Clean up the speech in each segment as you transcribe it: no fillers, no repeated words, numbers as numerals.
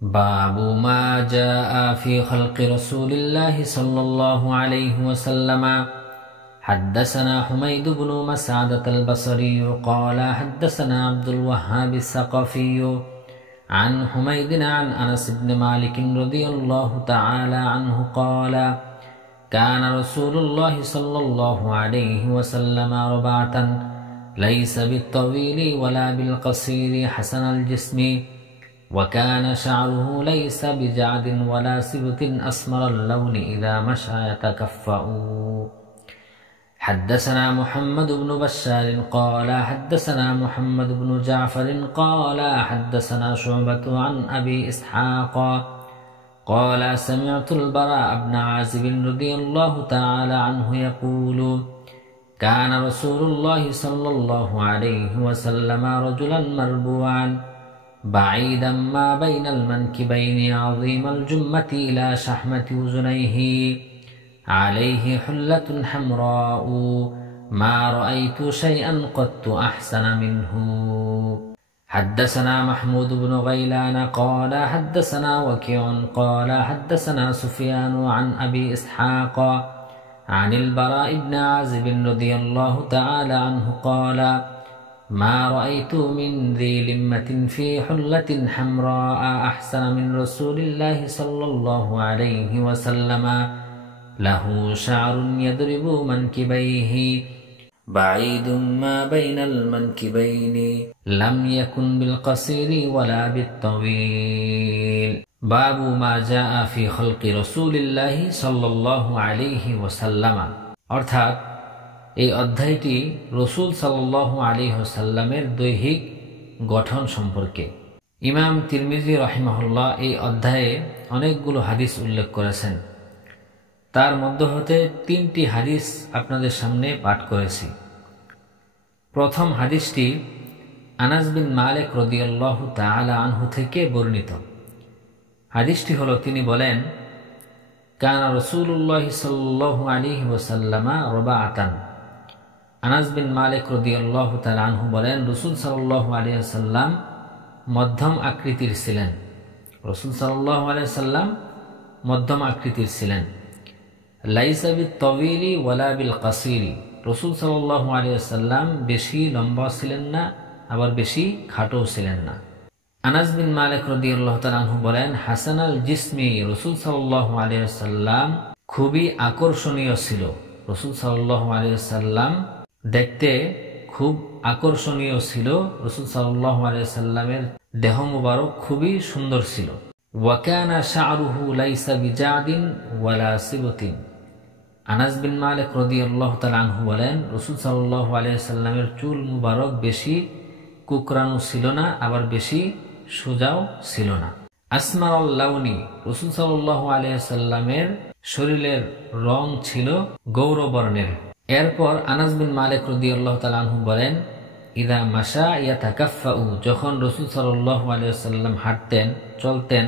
باب ما جاء في خلق رسول الله صلى الله عليه وسلم. حدثنا حميد بن مسعدة البصري قال حدثنا عبد الوهاب الثقفي عن حميد عن أنس بن مالك رضي الله تعالى عنه قال كان رسول الله صلى الله عليه وسلم ربعة ليس بالطويل ولا بالقصير حسن الجسم، وكان شعره ليس بجعد ولا سبط أسمر اللون إذا مشى يتكفأ. حدثنا محمد بن بشار قال حدثنا محمد بن جعفر قال حدثنا شعبة عن أبي إسحاق قال سمعت البراء بن عازب رضي الله تعالى عنه يقول كان رسول الله صلى الله عليه وسلم رجلا مربوعا بعيدا ما بين المنكبين عظيم الجمة إلى شحمة أذنيه عليه حلة حمراء ما رأيت شيئا قط أحسن منه. حدثنا محمود بن غيلان قال حدثنا وكيع قال حدثنا سفيان عن أبي إسحاق عن البراء بن عازب رضي الله تعالى عنه قال ما رأيت من ذي لمة في حلة حمراء أحسن من رسول الله صلى الله عليه وسلم له شعر يضرب منكبيه بعيد ما بين المنكبين لم يكن بالقصير ولا بالطويل. باب ما جاء في خلق رسول الله صلى الله عليه وسلم অর্থাৎ এই অধ্যায়টি রসুল সাল্লাল্লাহু আলাইহি ওয়াসাল্লামের দৈহিক গঠন সম্পর্কে। ইমাম তিরমিজি রাহিমাহুল্লাহ এই অধ্যায়ে অনেকগুলো হাদিস উল্লেখ করেছেন। তার মধ্য হতে 3টি হাদিস আপনাদের সামনে পাঠ করেছি। প্রথম হাদিসটি আনাস বিন মালিক রাদিয়াল্লাহু তাআলা আনহু থেকে বর্ণিত। হাদিসটি হলো, তিনি বলেন কানা রাসূলুল্লাহ সাল্লাল্লাহু আলাইহি ওয়াসাল্লাম রবাআতান। আনাস বিন মালিক রাদিয়াল্লাহু তাআলা আনহু বলেন রাসূল সাল্লাল্লাহু আলাইহি ওয়াসাল্লাম মধ্যম আকৃতির ছিলেন। রাসূল সাল্লাল্লাহু আলাইহি ওয়াসাল্লাম মধ্যম আকৃতির ছিলেন। লাইসা বিত তাওয়িলি ওয়ালা বিল কাসিরি, রাসূল সাল্লাল্লাহু আলাইহি ওয়াসাল্লাম বেশি লম্বা ছিলেন না, আবার বেশি খাটো ছিলেন না। আনাস বিন মালিক রাদিয়াল্লাহু তাআলা আনহু বলেন হাসানাল জিসমি, রাসূল সাল্লাল্লাহু আলাইহি ওয়াসাল্লাম খুবই আকর্ষণীয় ছিল। রাসূল সাল্লাল্লাহু আলাইহি ওয়াসাল্লাম দেখতে খুব আকর্ষণীয় ছিল। রাসূল সাল্লাল্লাহু আলাইহি ওয়াসাল্লামের দেহ মুবারক খুবই সুন্দর ছিল। ওয়া কানা শা'রুহু লাইসা বিজাদিন ওয়ালা সিবতিন। আনাস বিন মালিক রাদিয়াল্লাহু তাআলা আনহু বলেন রাসূল সাল্লাল্লাহু আলাইহি ওয়াসাল্লামের চুল মুবারক বেশি কুকরানো ছিল না, আবার বেশি সোজাও ছিল না। আসমারুল লাউনি, রাসূল সাল্লাল্লাহু আলাইহি ওয়াসাল্লামের শরীরের রং ছিল গৌর বর্ণের। এরপর আনাস বিন মালিক রাদিয়াল্লাহু তাআলা আনহু বলেন ইদা মাশা ইয়াতাকাফাউ, যখন রাসূল সাল্লাল্লাহু আলাইহি ওয়াসাল্লাম হাঁটতেন চলতেন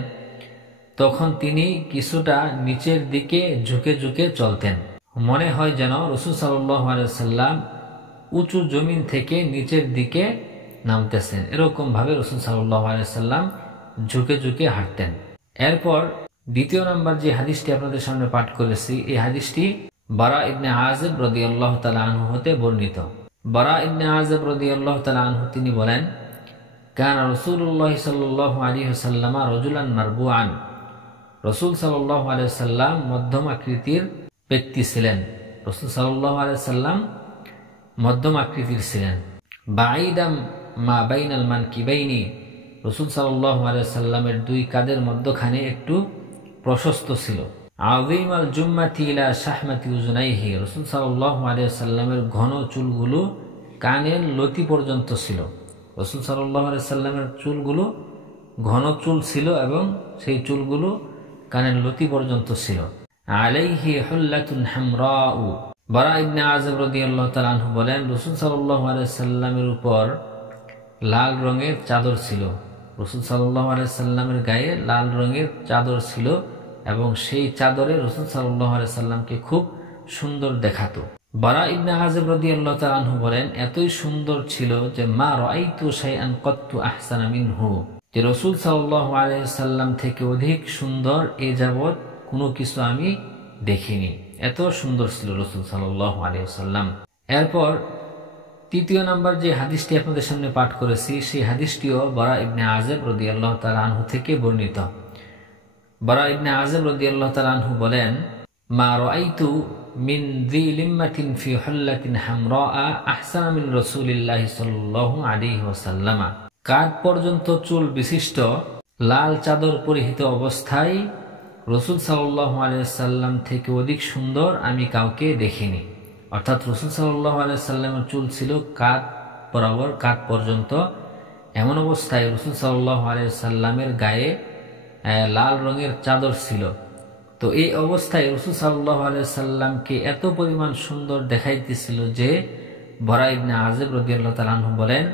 তখন তিনি কিছুটা নিচের দিকে ঝুঁকে ঝুঁকে চলতেন। মনে হয় যেন রাসূল সাল্লাল্লাহু আলাইহি ওয়াসাল্লাম উঁচু জমিন থেকে নিচের দিকে নামতেছেন, এরকম ভাবে রাসূল সাল্লাল্লাহু আলাইহি ওয়াসাল্লাম ঝুঁকে ঝুঁকে হাঁটতেন। এরপর দ্বিতীয় নাম্বার যে হাদিসটি আপনাদের সামনে পাঠ করেছি, এই হাদিসটি বারা ইবনে আযিব রাদিয়াল্লাহু তাআলা আনহু হতে বর্ণিত। বারা ইবনে আযিব রাদিয়াল্লাহু তাআলা আনহু তিনি বলেন কানা রাসূলুল্লাহ সাল্লাল্লাহু আলাইহি ওয়াসাল্লাম রাজুলান মারবুআন, রাসূল সাল্লাল্লাহু আলাইহি ওয়াসাল্লাম মধ্যম আকৃতির ব্যক্তি ছিলেন। রাসূল সাল্লাল্লাহু আলাইহি ওয়াসাল্লাম মধ্যম আকৃতির ছিলেন। বাঈদাম মা বাইনাল মানকিবাইনি, রাসূল সাল্লাল্লাহু আলাইহি ওয়াসাল্লামের দুই কাঁধের মধ্যখানে একটু প্রশস্ত ছিল। আযীমাল জুম্মাতি ইলা শাহমাতি উযুনাইহি, রাসূল সাল্লাল্লাহু আলাইহি ওয়াসাল্লামের ঘন চুলগুলো কানের লতি পর্যন্ত ছিল। রাসূল সাল্লাল্লাহু আলাইহি ওয়াসাল্লামের চুলগুলো ঘন চুল ছিল এবং সেই চুলগুলো কানের লতি পর্যন্ত ছিল। আলাইহি হুল্লাতুন হামরাউ, বারা ইবনে আযিব রাদিয়াল্লাহু তাআলা আনহু বলেন রাসূল সাল্লাল্লাহু আলাইহি ওয়াসাল্লামের উপর লাল রঙের চাদর ছিল। রাসূল সাল্লাল্লাহু আলাইহি ওয়াসাল্লামের গায়ে লাল রঙের চাদর ছিল এবং সেই চাদরে রাসূল সাল্লাল্লাহু আলাইহি ওয়াসাল্লামকে খুব সুন্দর দেখাতো। বারা ইবনে আযিব রাদিয়াল্লাহু তাআলা আনহু বলেন এতই সুন্দর ছিল যে মা রাআইতু শাইআন কাত্তু আহসানা মিনহু, যে রাসূল সাল্লাল্লাহু আলাইহি সাল্লাম থেকে অধিক সুন্দর এ যাবৎ কোনো কিছু আমি দেখিনি। এত সুন্দর ছিল রাসূল সাল্লাল্লাহু আলাইহি সাল্লাম। এরপর তৃতীয় নাম্বার যে হাদিসটি আপনাদের সামনে পাঠ করেছি, সেই হাদিসটিও বারা ইবনে আযিব রাদিয়াল্লাহু তাআলা আনহু থেকে বর্ণিত। বারা ইবনে আযিব রাদিয়াল্লাহু তাআলা আনহু বলেন, মা রাআইতু মিন যী লিম্মাতিন ফি হুল্লাতিন হামরা আহসানা মিন রাসূলিল্লাহি সাল্লাল্লাহু আলাইহি ওয়াসাল্লাম। কাঁধ পর্যন্ত চুল বিশিষ্ট লাল চাদর পরিহিত অবস্থায় রাসূল সাল্লাল্লাহু আলাইহি ওয়াসাল্লাম থেকে অধিক সুন্দর আমি কাউকে দেখিনি। অর্থাৎ রাসূল সাল্লাল্লাহু আলাইহি ওয়াসাল্লামের চুল ছিল কাঁধ বরাবর, কাঁধ পর্যন্ত। এমন অবস্থায় রাসূল সাল্লাল্লাহু আলাইহি ওয়াসাল্লামের গায়ে লাল রঙের চাদর ছিল। তো এই অবস্থায় রাসূল সাল্লাল্লাহু আলাইহি ওয়াসাল্লামকে এত পরিমাণ সুন্দর দেখাইতেছিল যে বারা ইবনে আযিব রাদিয়াল্লাহু তাআলা আনহু বলেন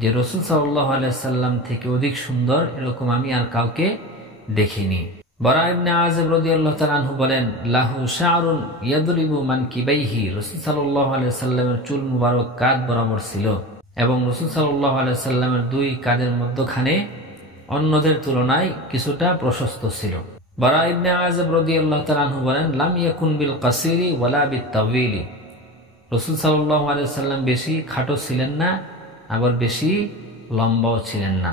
যে রাসূল সাল্লাল্লাহু আলাইহি ওয়াসাল্লাম থেকে অধিক সুন্দর এরকম আমি আর কাউকে দেখিনি। বারা ইবনে আযিব রাদিয়াল্লাহু তাআলা আনহু বলেন, লাহু শা'রুন ইয়াদরিবু মানকিবাইহি। রাসূল সাল্লাল্লাহু আলাইহি ওয়াসাল্লামের চুল মুবারক কাঁধ বরাবর ছিল এবং রাসূল সাল্লাল্লাহু আলাইহি ওয়াসাল্লামের দুই কাঁধের মধ্যখানে অন্যদের তুলনায় কিছুটা প্রশস্ত ছিল। বারা ইবনে আযিব রাদিয়াল্লাহু তাআলা আনহু বলেন, লাম ইয়াকুন বিল কাসিরি ওয়ালা বিত তাওয়িলি। রাসূল সাল্লাল্লাহু আলাইহি ওয়াসাল্লাম বেশি খাটো ছিলেন না, আবার বেশি লম্বাও ছিলেন না।